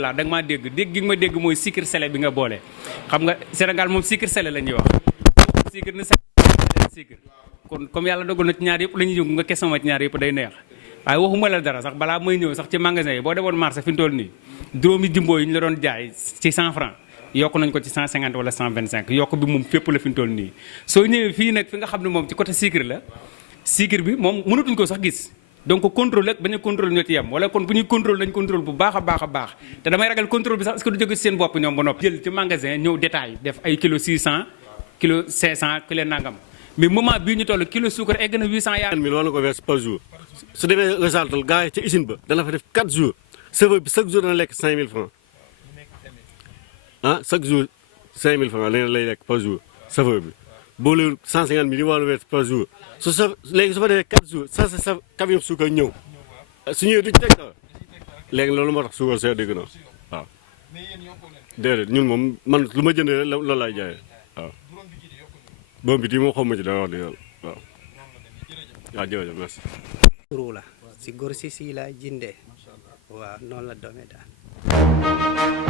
illallah da nga maa dégg gi nga ma dégg mooy sucre salé bi nga boole xam nga Sénégal moom sucre salé la ñuy wax sucre na sucre kon comme yàlla dogal na ci ñaar yëpp la ñuy yëngu nga question ma ci ñaar yëpp day neex waaye waxuma la dara sax balaa may ñëw sax ci magasin yi boo demoon marché fi mu toll nii juróomi jimbo yi ñu la doon jaay ci 100 francs yokk nañ ko ci 150 wala 125 yokk bi moom fépp la fi mu toll nii soo ñëwee fii nag fi nga xam ne moom ci côté sucre la sucre bi moom mënatuñ ko sax gis donc contrôle ak bañ a contrôle ñoo ci yem wala kon bu ñuy contrôle nañ contrôle bu baax a baax a baax te damay ragal contrôle bi sax est-ce que du jóge ci seen bopp ñoom ba noppi jël ci magasin ñëw détail def ay kilo 600 kilo 500 kilo nangam mais moment bii ñu toll kilo suukar egg na 800 yaa mi loolu ko verse par jour su demee resaltal gars yi ca usine ba dana fa def 4 jours serveur bi chaque jour dana lekk 5000 francs ah chaque jour 5000 francs lay lekk par jour serveur bi boole 150 000 yi wàllu verse par jour su sa léegi su fa defee 4 jours sa camion suukar ñëw su ñëwee du ci teg dara léegi loolu moo tax suukar see dégg na waaw déedéet ñun moom man lu ma jëndee loolu laay jaayee waaw boobu biti moo xaw ma ci dara wax dëgg yàlla waaw jërëjëf merci. turu la si góor si laa jëndee waaw noonu la doomee daal.